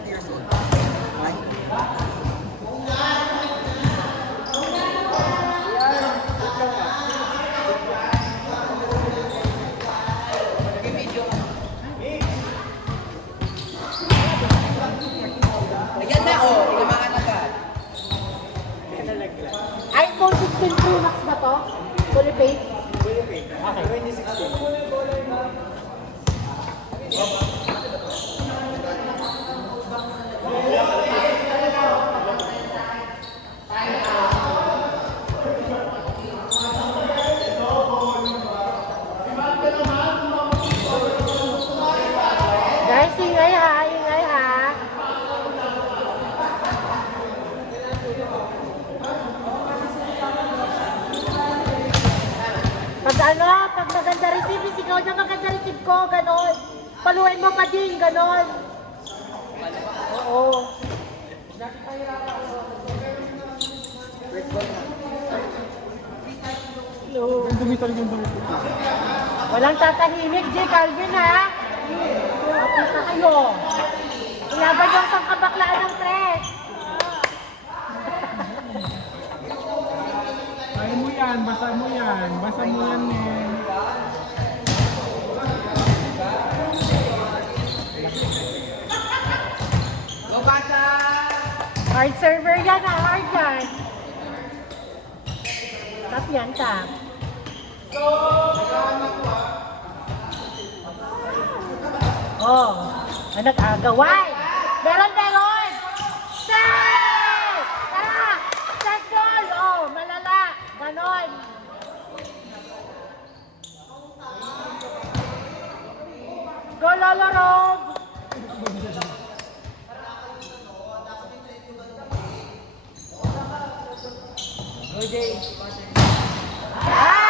30 years old. Right? Ayan na, oh. Tinamaan agad. iPhone 16 Pro Max ba to? Fully paid? Okay. 2016. Guys, ingay ha, ingay ha. Pag maganda receive, sigaw na maganda receive ko, ganon. Paluin mo pa din, ganon. Oo. No. Walang tatahimik, J. Calvin ha. Kapita kayo. Ilaban yung isang kabaklaan ng press. Kaya mo yan, basa mo yan. Basa mo yan eh. Lobasa! Hard server yan ha, hard yan. Tap yan, tap. Oh, nag-agaway. Meron! Set! Tara! Set goal! Oh, malala. Ganon. Go, Lolo Rob! Go, Jay. Ah!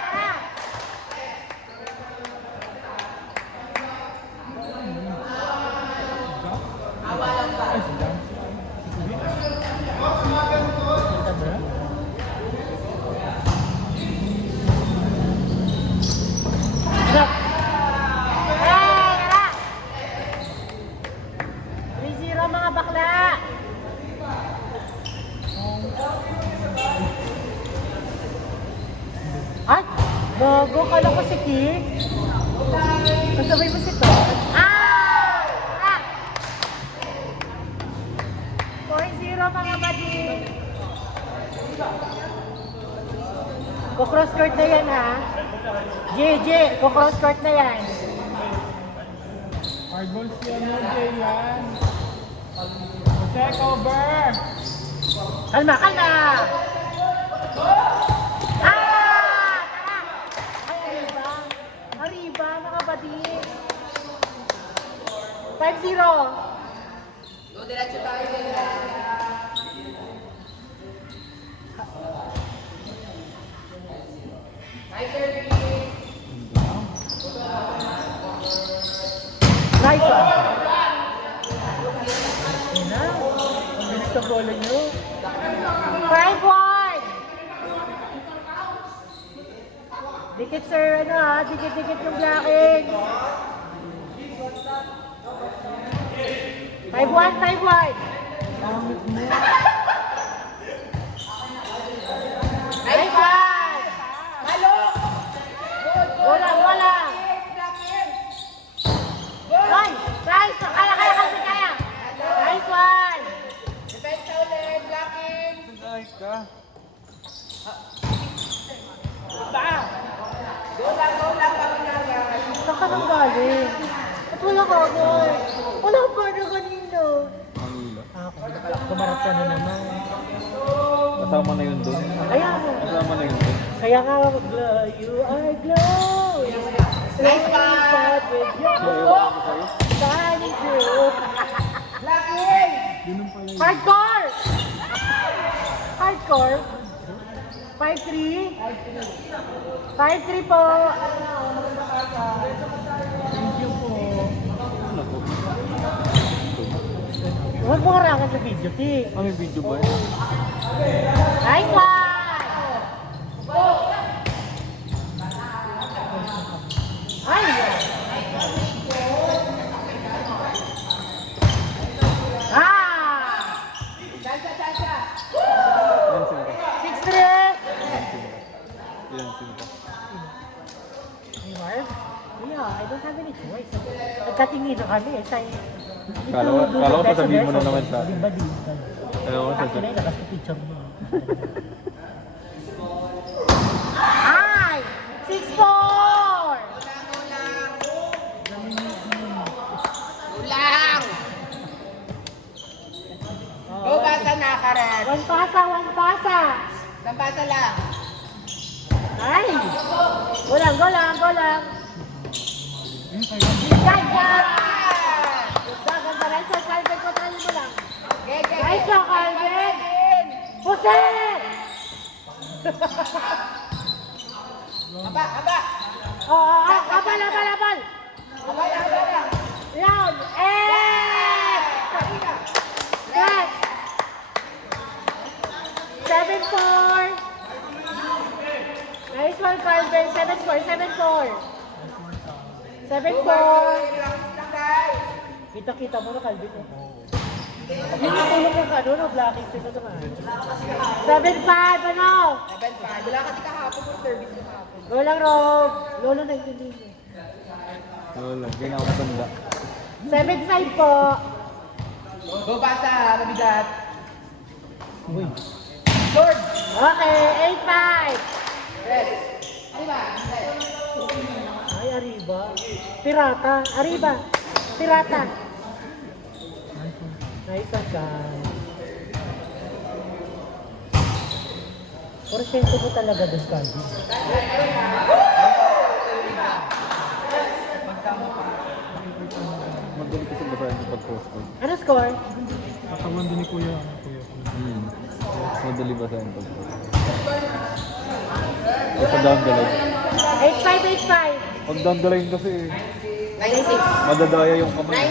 Tara! Stop! Hey! Tara! 3-0 mga bakla! Ay! Bago, kala ko si Kik. Kasabay mo si Todd. Ah! Ah! 4-0 mga badi. Ko-cross court na yan ha. JJ, ko-cross court na yan. Hardballs yan mo, Jay, yan. Check over. Kalma, kalma! Ah! Tara! Ay, arriba. Arriba, mga badi. 5-0. Go, diretso tayo. Nice serving. Nice one. Yun na. Ang bilis ng bola nyo. 5-1. Dikit sir, ano ha? Dikit-dikit yung blocking. 5-1, 5-1. Pangit mo. Nice one. Wala, wala. Nice, nice. Kaya, kaya. Nice one. Defense ulit, blocking. Ay ka. Go lang, Panginoon. Saan ka nang galing? At wala ka agad. Wala pa na kanina. Manila. Kumarap ka na naman. Kasama na yun doon. Ayan. Kasama na yun doon. Kaya nga, glow, you are glow. Nice one. Start with you. Shining through. Blocking. Yun ang pala yun. Hardcore! Hardcore? 5-3? 5-3 po. Thank you po. Ano po? Huwag mo harangan sa video, Ti. Ah, may video ba yun? Nice one! Ay! Nagkatingin na kami eh. Kala ko sasabihin mo na naman sa akin. Di ba di? Kala ko Akin sasabihin. ay nakapicture mo. Ay! 6-4! Ulang! Go basa na, Karen. One pasa. Nabasa lang. Ay! Gulang. Guys, ganda rin sa Calvin ko tayo mo lang. Nice one, Calvin! Puset! Aba. Abal! Aba. Round! Yes! 7-4! Nice one, Calvin! 7-4! 7-4! Kita-kita mo na, Calvin. Yung natulog yung ano, no? Blackies dito naman. 7-5, ano? 7-5. Wala kasi kahapon yung service ko kahapon. Go lang, Rob. Lolo na intindihin niyo. Wala, ganyan ako matanda. 7-5 po. Go basa, mabigat. Uy. George! Okay, 8-5. Yes. Diba? Ay, Arriba. Pirata. Pirata. Nice one, guys. Porsyento mo talaga doon, Calvin. Madali kasi basahin yung pag-post ko. Ano score? Katawan din ni Kuya. Madali basahin yung pag-post. Sa down the line. 8-5. Pag down the line kasi, 9-6. madadaya yung kamay.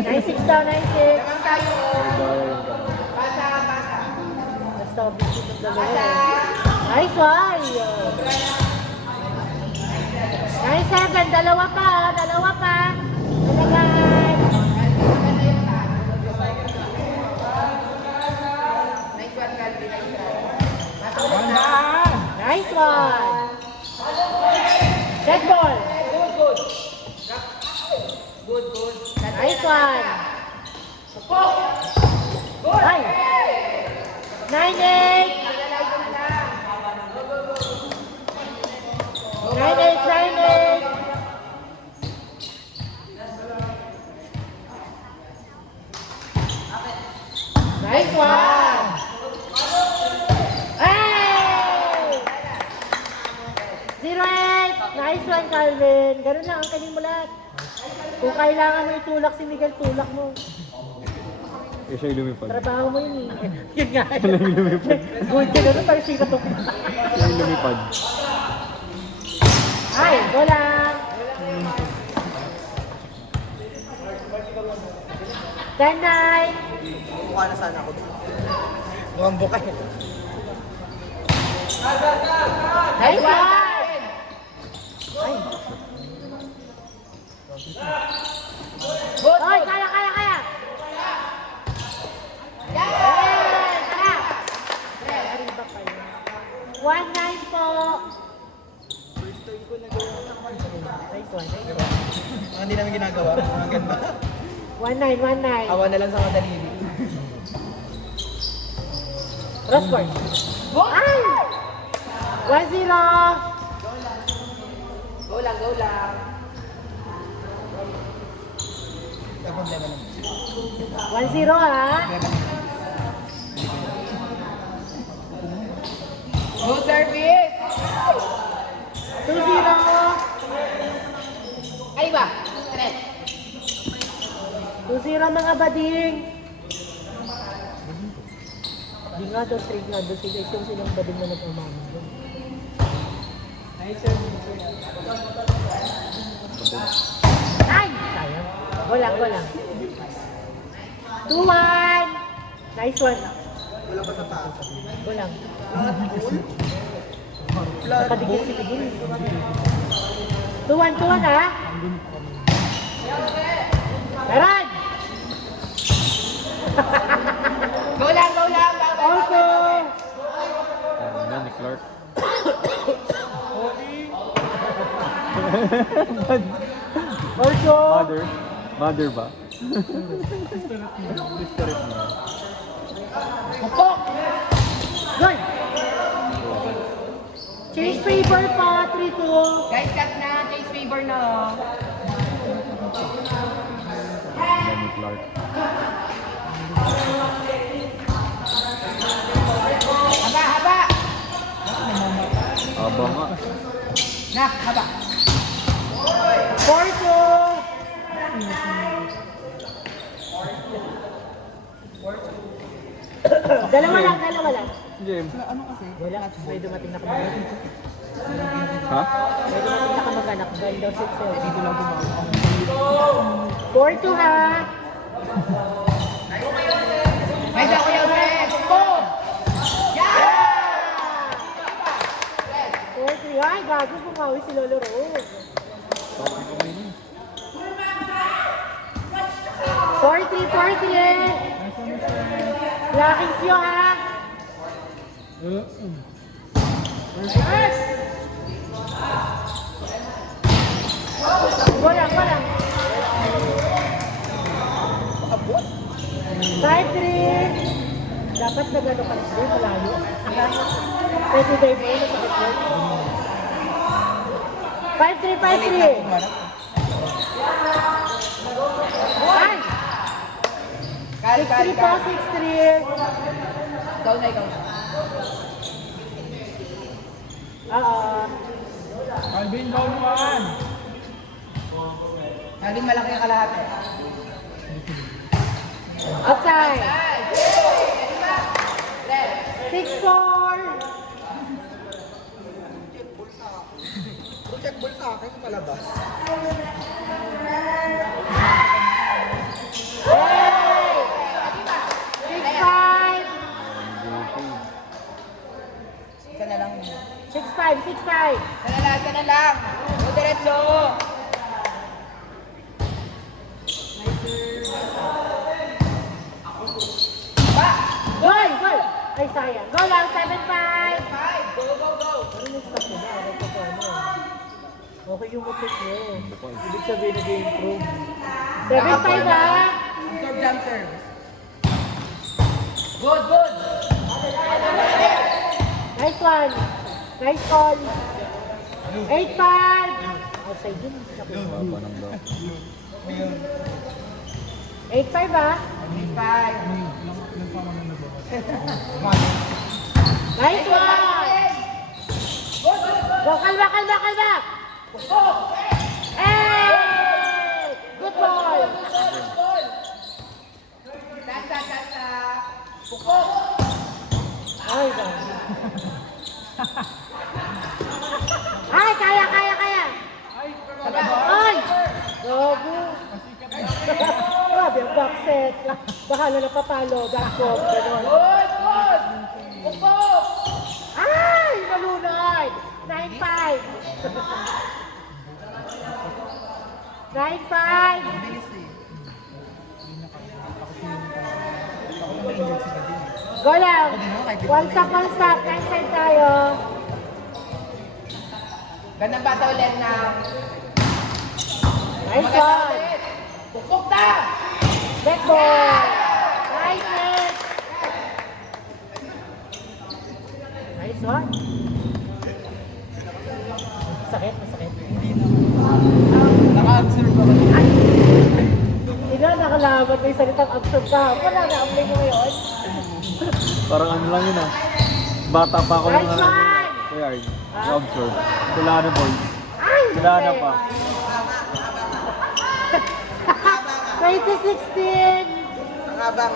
9-6 daw, 9-6. Naman tayo. Madadaya yung kamay. Basa. Basta, bisit ng dalawa. Nice one! 9-7, dalawa pa. Nalagay. Nice one, Calvin. Nice one! Dead ball. Good. Nice one! Ay! 9-8! 9-8! Nice one! Hey! 0-8! Nice one, Calvin. Ganun lang, ang kanin mo lahat. Kung kailangan mo itulak si Miguel, tulak mo. Eh, siya yung lumipad. Trabaho mo yun eh. Yun nga. Good ka na, parang sino to. Siya yung lumipad. Ay, wala. Tanay. Mukha na sana ako. Mukhang bukay. Nice one. Ay. Good. Oy, kaya. Yes! Tara. Arriba kayo. 1-9 po. Nice one. Hindi namin ginagawa. Ang ganda. 1-9. Awa na lang sa kadalili. Roscoe. Ay! 1-0. Go lang. May problema lang. 1-0 ha. Go service! 2-0. Ay ba? Tres. 2-0 mga bading. Di nga daw, straight nga daw sila. Yung silang bading na nag-umamin doon. Ay! Sayang. Walang. 2-1. Nice one. Wala pa sa taas. Walang. Nakadikit si Miguel. 2-1 ha. Meron! Go lang. Also! Yan, ni Clark. Also! Mother. Mother ba? Disparate na. Pupok! Good! Change favor pa, 3-2. Guys, cut na. Change favor na. Danny Clark. Haba, haba. Aba nga. Na, haba. 4-2. Dalawa lang, dalawa lang. Jim. Wala, may dumating na kamag-anak. Ha? May dumating na kamag-anak. Ganda, 6-7. Dito lang bumawa. 4-2 ha. Guys, ako yung set. Go! Yeah! 4-3. Ay, gago, bumawi si Lolo Rose. 4-3. Blocking siyo ha. Wala. 5-3. Dapat nagano ka rin, malayo. Pwede ba yung na sakit yun? 5-3. Ay! Kal, 6-3 po, 6-3. Ikaw na, ikaw na. Oo. Calvin, goal 1. Naging malaki ang kalahati. Outside. Left. 6-4. Check ball sa akin, palabas. Hey! 6-5. Isa na lang. 6-5. Isa na lang. Go diretso. Goal! Ay, sayang. Goal lang, 7-5. 5. Go, go, go. Ano yung stop mo na? Ano pa ano? Okay yung motor mo. Ibig sabihin nag-improve. 7-5 ha? Serve jump serve. Good, good. Nice one. Nice call. 8-5. Outside yun. Aba ng block. 8-5 ha? 5. Nice one. Go, kalma. Hey! Good ball. Dansa. Pukok. Ay, dami. Ay, kaya. Ay! Gogo. Grabe ang back set. Bahala na papalo. Backpop. Ganon. Good, good. Pukok. Ay! Malunod. 9-5. 9-5. Go lang. One stop. Nine side tayo. Gandang bata ulit na. Nice one. Pukok na. Back ball. Nice hit. Nice one. Masakit. Naka-observe ako. Hindi na nakalaban may salitang absorb ka. Wala na-apply mo ngayon. Parang ano lang yun ah. Bata pa ako Nice ng one. yard. Na-observe. Wala na boy. Ay! Wala na pa. 2016. Ang haba.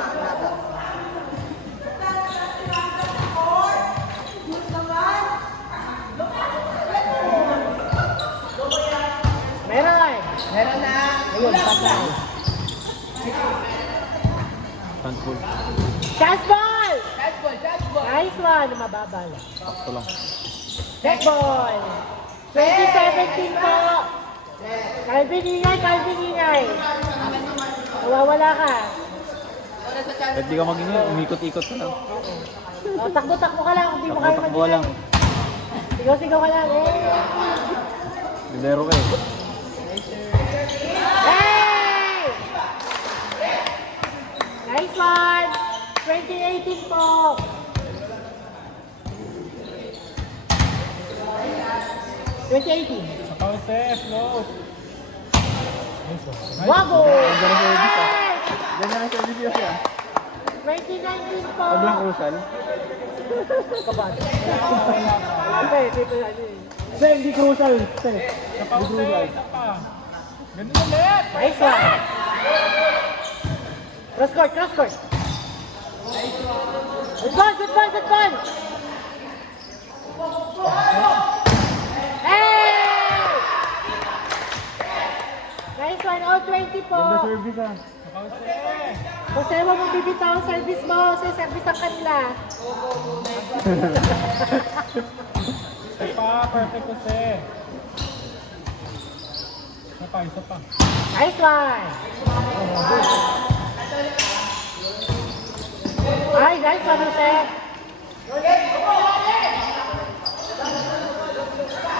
Meron na. Ayun, patay. Thankful. Chance ball! Touch ball. Nice one. Mababa lang. Sakto lang. Back ball. 2017 po. Calvin Ingay. Nawawala ka. Oras sa chance. Kahit di ka magingay, umikot-ikot ka lang. O, takbo-takbo ka lang. Hindi mo kaya Takbo ka lang. Sigaw-sigaw ka lang. Lidero ka eh. Hey! 2018 po. Sa Jose, float. Wago! Ganda na service ah. Ganda na service yun siya. 2019 po. Pag lang crucial. Hindi, hindi crucial. Sa Jose, isa pa. Ganun ulit. Nice one. Cross court, cross court. Good ball, good ball, good ball. Hey! Nice one, all 20 po. Ganda service ah. Sa Jose. Jose, huwag mong bibitaw ang service mo. Jose, service ang kanila. Isa pa, perfect Jose. Isa pa. Nice one. Ay, nice one, Jose.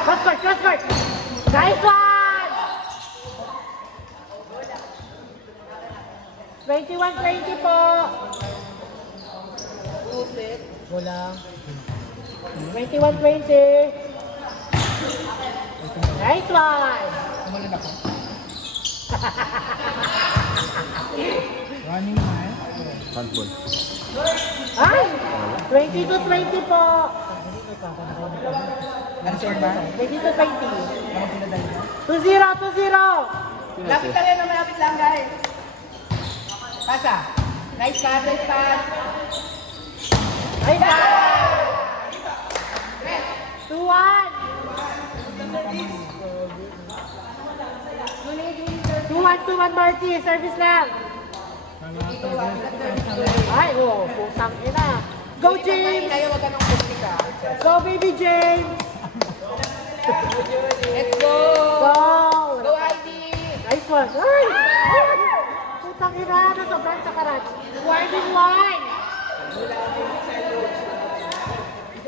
Cross court, cross court. Nice one. 21-20 po. Wala. 21-20. Nice one. Kumalin ako. Running man. Handball. Ay! 22-20 po. Ano sir ba? 22-20. Ano pinadali mo? 2-0. Lapit lang yan, malapit lang guys. Pasa. Nice pass, nice pass. Nice one. 2-1. 2-1, Marty. Service lang. Ay, oh, putang ina. Go, James! Kayo, wag ka nang kumika. Go, baby James! Let's go! Go! Go, Heidi! Nice one. Ay! Putang ina, nasobrang sa karat. Warning one!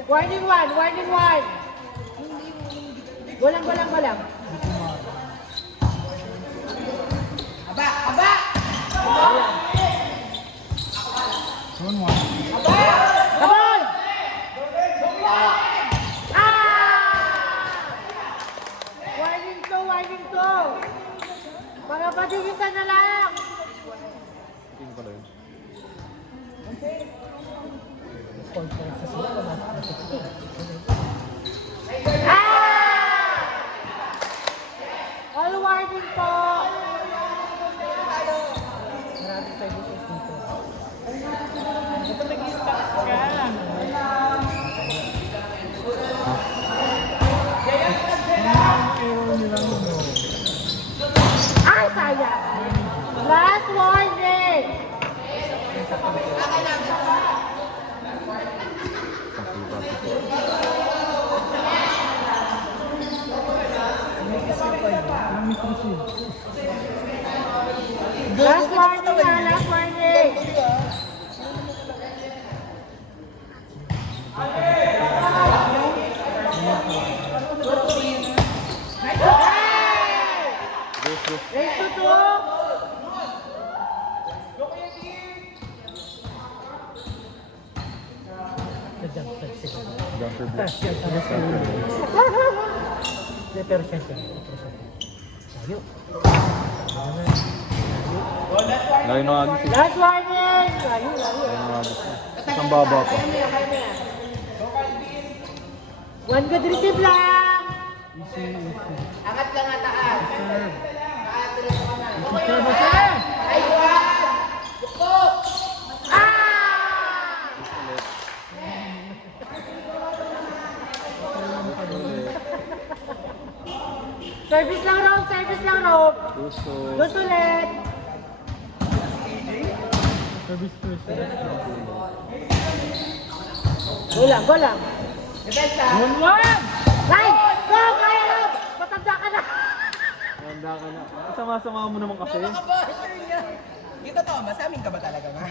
Warning one, warning one! Walang. Aba! Aba! Zone 1. Come on! Ah! Warning to! Mga bading isa na lang! Tingin ko lang. Ah! All warning po! Maraming services dito. Ito nag-stop ka. Error nila no. Ay, sayang! Last warning! Last warning na, last warning! Race to two! Jumper block. Pero siya. Tayo. Layo na agis eh. Last warning! Layo. Layo na agis eh. Isang baba pa. One good receive lang! Angat lang at taas. Taas, diretso ka na. Nice one! Bukot! Ah! Service lang, Rob. Gusto. Gusto ulit. Service first. Go lang. Depensa! Zone 1! Line! Go, kaya Rob! Matanda ka na. Handa ka na. Sama-sama mo naman kasi. Mga ba? Dito to, masamin ka ba talaga ma?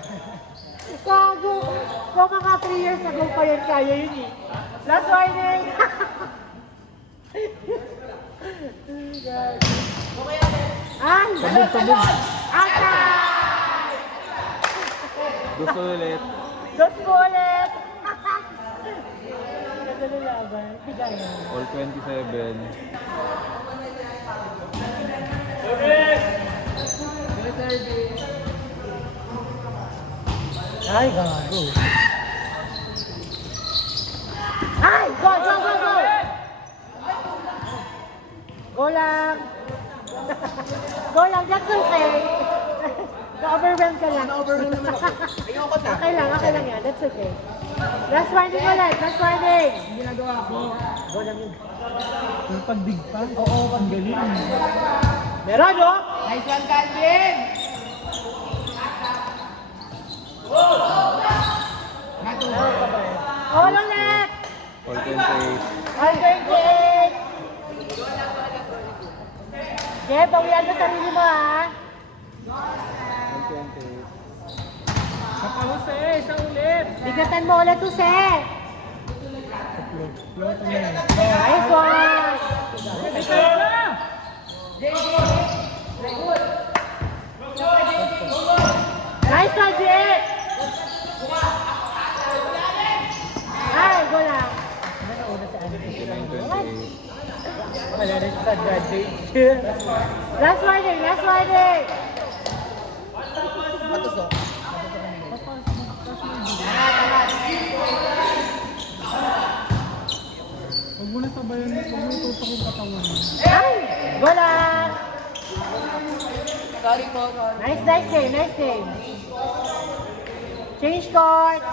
Gago. Kung mga 3 years ago pa yan, kaya yun eh. Last warning. Ay! Sabog. Outside! Gusto ulit. Dos po ulit. Ganda na laban. Bigay mo. All 27. Ay, gago. Ay, go, go, go, go. Go lang. Go lang, that's okay. Na-overwhelm ka lang. Na-overwhelm naman ako. Ayoko na. Okay lang yan, that's okay. Last warning ulit, last warning. Ginagawa ko. Go lang yun. Yung pagdig pa. Oo, ang galing. Meron, oh. Nice one, Calvin! All ulit. All 28. All 28. Okay, bawian mo sarili mo, ha. All 28. Saka Jose, isa ulit. Bigatan mo ulit, Jose. Loto na yan. Nice one. Isa na! Nice one, Jay. Ay, go lang. Ano na una sa ano? 29-28. Wala na sa graduate. Last warning, last warning. Patos oh. Huwag mo na sabayan. Huwag mo itutok yung katawan mo. Ay, go lang. Sorry po, sorry. Nice game, nice game. Change court.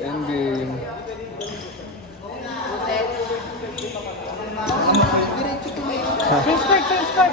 Endgame. Change court, change court.